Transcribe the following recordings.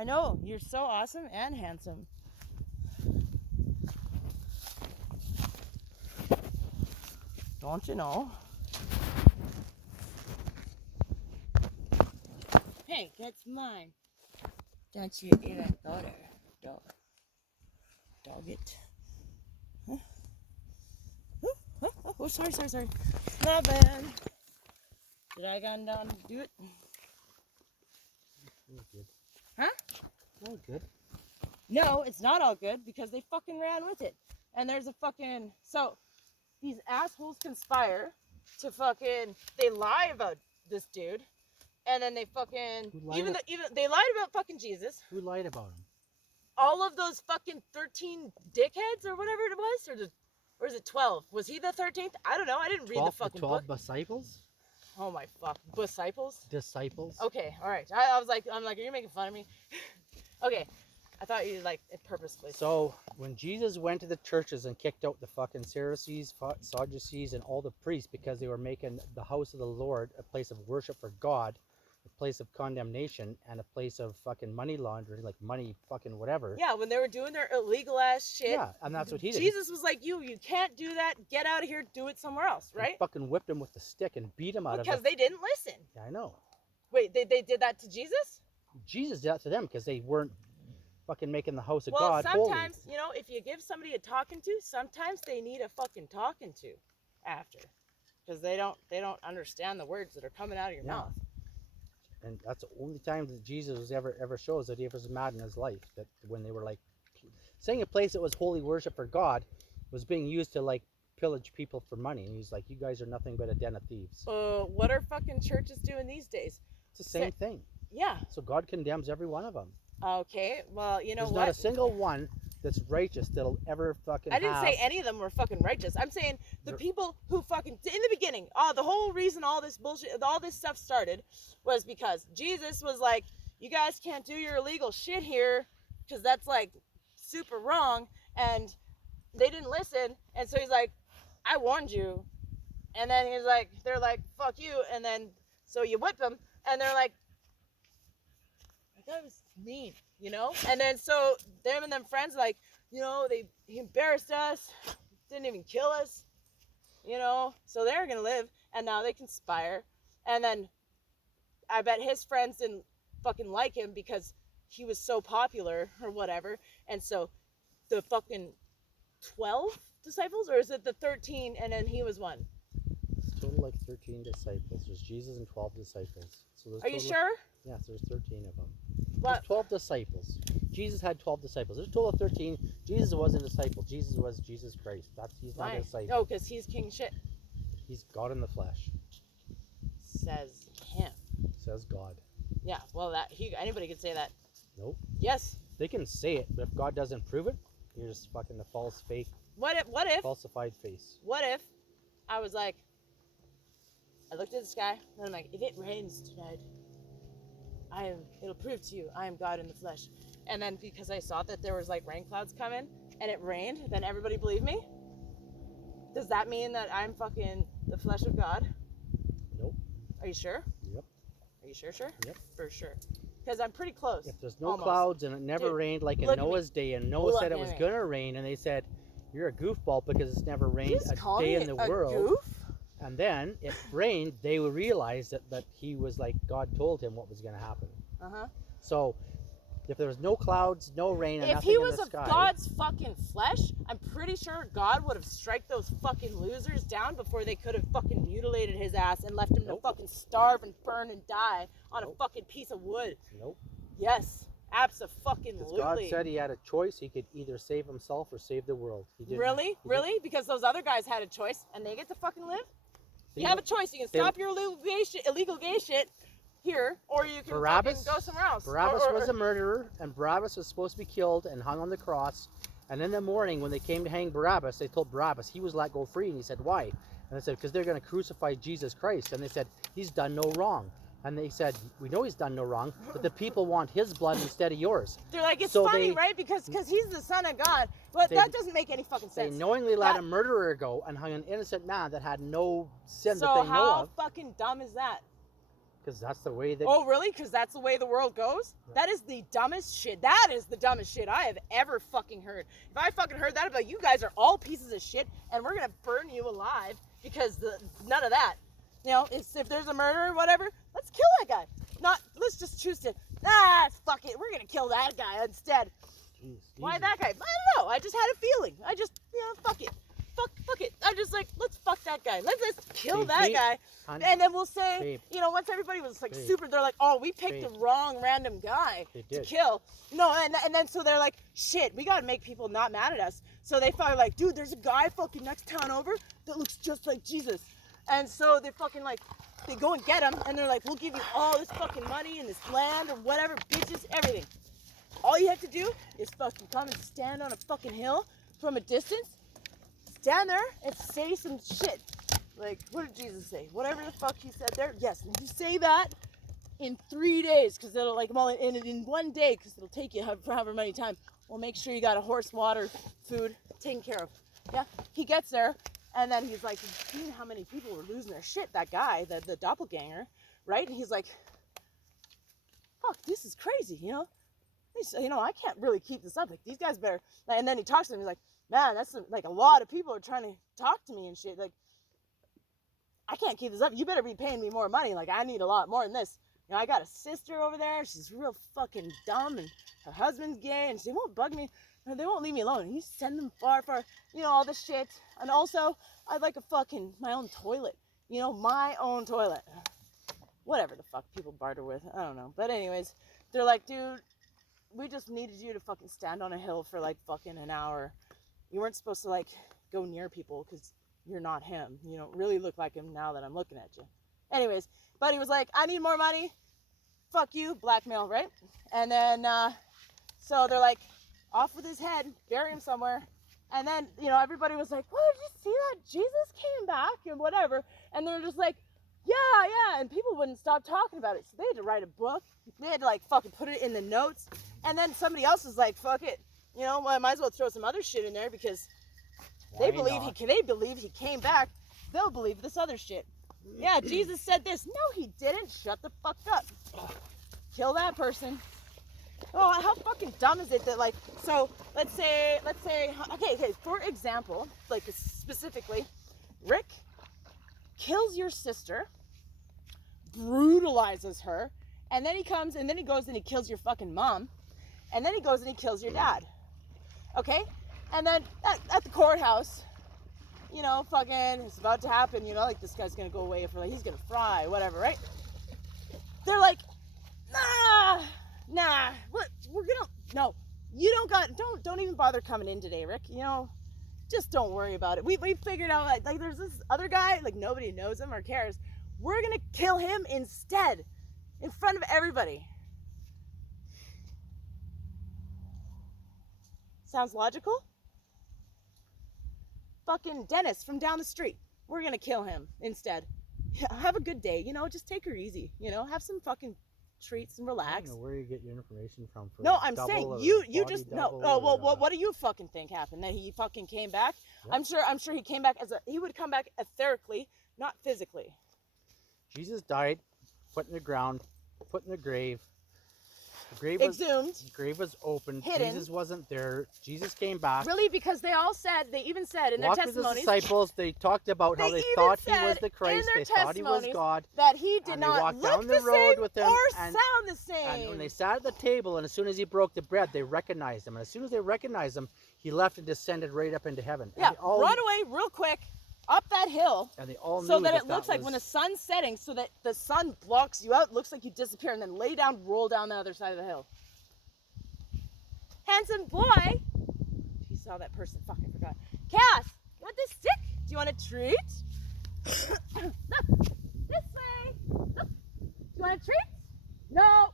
I know, you're so awesome and handsome. Don't you know? Hey, that's mine. Don't you even go there, dog. Dog it. Huh? Oh, sorry. Not bad. Did I go down to do it? All good. Huh? All good. No, it's not all good because they fucking ran with it. And there's a fucking... So, these assholes conspire to fucking... They lie about this dude. And then they fucking... Even they lied about fucking Jesus. Who lied about him? All of those fucking 13 dickheads or whatever it was. Or is it 12? Was he the 13th? I don't know. I didn't read the fucking 12 book. disciples? Oh my fuck. Disciples? Disciples? Okay, alright. I was like, are you making fun of me? Okay. I thought you like it purposely. So, when Jesus went to the churches and kicked out the fucking Pharisees, Sadducees, and all the priests because they were making the house of the Lord a place of worship for God, a place of condemnation, and a place of fucking money laundering, like money fucking whatever. Yeah, when they were doing their illegal ass shit. Yeah, and that's what he did. Jesus was like, you can't do that. Get out of here. Do it somewhere else, right? He fucking whipped him with the stick and beat him out of it. Because they didn't listen. Yeah, I know. Wait, they did that to Jesus? Jesus did that to them because they weren't fucking making the house of well, God holy. sometimes, you know, if you give somebody a talking to, sometimes they need a fucking talking to after. Because they don't understand the words that are coming out of your mouth. And that's the only time that Jesus was ever shows that he was mad in his life. That when they were like saying a place that was holy worship for God was being used to like pillage people for money. And he's like, you guys are nothing but a den of thieves. What are fucking churches doing these days? It's the same thing. Yeah. So God condemns every one of them. Okay, well, you know There's what? not a single one that's righteous that'll ever fucking I didn't say any of them were fucking righteous. I'm saying the people who fucking, in the beginning, the whole reason all this bullshit, all this stuff started was because Jesus was like, you guys can't do your illegal shit here because that's like super wrong. And they didn't listen. And so he's like, I warned you. And then he's like, they're like, fuck you. And then, so you whip them. And they're like, that was mean, you know? And then so them and them friends like, you know, he embarrassed us, didn't even kill us, you know? So they're gonna live, and now they conspire. And then I bet his friends didn't fucking like him because he was so popular or whatever. And so the fucking 12 disciples, or is it the 13 and then he was one? It's total like 13 disciples. There's Jesus and 12 disciples. So Are you sure? Yes, there's 13 of them. What? There's 12 disciples. Jesus had 12 disciples. There's a total of 13. Jesus wasn't a disciple. Jesus was Jesus Christ. He's not a disciple. No, because he's king shit. He's God in the flesh. Says him. Says God. Yeah, well, anybody could say that. Nope. Yes. They can say it, but if God doesn't prove it, you're just fucking a false fake. What if? Falsified face. What if I was like, I looked at the sky and I'm like, if it rains tonight, it'll prove to you I am God in the flesh. And then because I saw that there was like rain clouds coming and it rained, then everybody believed me? Does that mean that I'm fucking the flesh of God? Nope. Are you sure? Yep. Are you sure? Yep. For sure. Because I'm pretty close. If there's no almost. clouds and it never rained like in Noah's day, and Noah said it was going to rain, and they said, you're a goofball because it's never rained a day in the world. Goof? And then it rained, they would realize that he was like, God told him what was going to happen. Uh-huh. So if there was no clouds, no rain, and if nothing he in was the of sky, God's fucking flesh, I'm pretty sure God would have striked those fucking losers down before they could have fucking mutilated his ass and left him to fucking starve and burn and die on a fucking piece of wood. Nope. Yes, abso-fucking-lutely. Because God said he had a choice. He could either save himself or save the world. He didn't. Really? Really? Because those other guys had a choice and they get to fucking live? You have a choice. You can stop your illegal gay shit here, or you can fucking go somewhere else. Barabbas was a murderer, and Barabbas was supposed to be killed and hung on the cross. And in the morning, when they came to hang Barabbas, they told Barabbas he was let go free. And he said, why? And they said, because they're going to crucify Jesus Christ. And they said, he's done no wrong. And they said, we know he's done no wrong, but the people want his blood instead of yours. They're like, it's funny, right? Because he's the son of God. But that doesn't make any fucking sense. They knowingly let a murderer go and hung an innocent man that had no sin that they know of. So how fucking dumb is that? Because that's the way that. Oh, really? Because that's the way the world goes? That is the dumbest shit. That is the dumbest shit I have ever fucking heard. If I fucking heard that, I'd be like, you guys are all pieces of shit, and we're gonna burn you alive because none of that. You know, if there's a murder or whatever, let's kill that guy. Let's just choose to, fuck it, we're gonna kill that guy instead. Jeez, Why easy. that guy? I don't know. I just had a feeling. Fuck it. Fuck it. I'm just like, let's fuck that guy. Let's kill that guy. Honey, And then we'll say, babe, once everybody was like babe, super, they're like, oh, we picked babe. the wrong random guy They to did. kill. No, and then so they're like, shit, we gotta make people not mad at us. So they thought like, dude, there's a guy fucking next town over that looks just like Jesus. And so they fucking like, they go and get him, and they're like, we'll give you all this fucking money and this land or whatever, bitches, everything. All you have to do is fucking come and stand on a fucking hill from a distance, stand there and say some shit. Like, what did Jesus say? Whatever the fuck he said there. Yes, and you say that in 3 days, because it'll like, well, in 1 day, because it'll take you for however many time. We'll make sure you got a horse, water, food taken care of. Yeah, he gets there, and then he's like, you've seen how many people were losing their shit, that guy, the doppelganger, right? And he's like, fuck, this is crazy, I can't really keep this up. Like, these guys better. And then he talks to them. He's like, man, that's like a lot of people are trying to talk to me and shit. Like, I can't keep this up. You better be paying me more money. Like, I need a lot more than this. I got a sister over there. She's real fucking dumb, and her husband's gay, and she won't bug me. They won't leave me alone. You send them far, all this shit. And also, I'd like my own toilet. My own toilet. Whatever the fuck people barter with. I don't know. But anyways, they're like, dude, we just needed you to fucking stand on a hill for like fucking an hour. You weren't supposed to like go near people because you're not him. You don't really look like him now that I'm looking at you. Anyways, but he was like, I need more money. Fuck you, blackmail, right? And then, so they're like, off with his head, bury him somewhere. And then, everybody was like, well, did you see that? Jesus came back and whatever. And they're just like, yeah. And people wouldn't stop talking about it. So they had to write a book. They had to like fucking put it in the notes. And then somebody else was like, fuck it. I might as well throw some other shit in there because they believe he came back. They'll believe this other shit. Yeah, Jesus said this. No, he didn't. Shut the fuck up. Kill that person. Oh, how fucking dumb is it that like, so let's say, okay, for example, like specifically, Rick kills your sister, brutalizes her, and then he goes and he kills your fucking mom, and then he goes and he kills your dad. Okay? And then at the courthouse, fucking, it's about to happen, like this guy's gonna go away for like, he's gonna fry, whatever, right? They're like, nah, what, no, you don't even bother coming in today, Rick, just don't worry about it. We figured out, like there's this other guy, like nobody knows him or cares. We're gonna kill him instead, in front of everybody. Sounds logical? Fucking Dennis from down the street. We're gonna kill him instead. Have a good day, just take her easy, have some fucking treats and I relax. don't know where you get your information from. For No, I'm double saying or you body just no. double Oh well, or, what do you fucking think happened? That he fucking came back? Yep. I'm sure he came back he would come back etherically, not physically. Jesus died, put in the ground, put in the grave. The grave was open. Hidden. Jesus wasn't there. Jesus came back. Really, because they even said in their Walked with his testimonies disciples. They talked about how They they even thought he said was the in Christ. their They thought he was testimonies God. that he did And they not walked look down the the road same with him, or and- sound the same. And when they sat at the table, and as soon as he broke the bread, they recognized him. And as soon as they recognized him, he left and descended right up into heaven. And Yeah, they all, run away real quick up that hill. And they all So knew that it looks like was, when the sun's setting, so that the sun blocks you out, looks like you disappear, and then lay down, roll down the other side of the hill. Handsome boy. He saw that person. Fuck, I forgot. Cass, you want this stick? Do you want a treat? Look, this way. Look. Do you want a treat? No.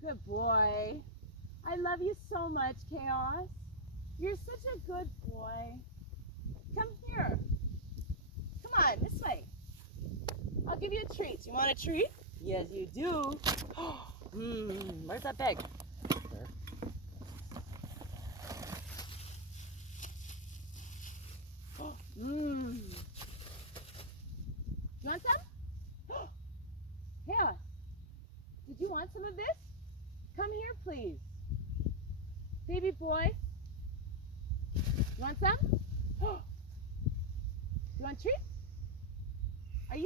Good boy. I love you so much, Chaos. You're such a good boy. Come here. Come on, this way. I'll give you a treat. You want a treat? Yes, you do. Where's that bag? There. You want some? please. Baby boy. You want some? You want treats?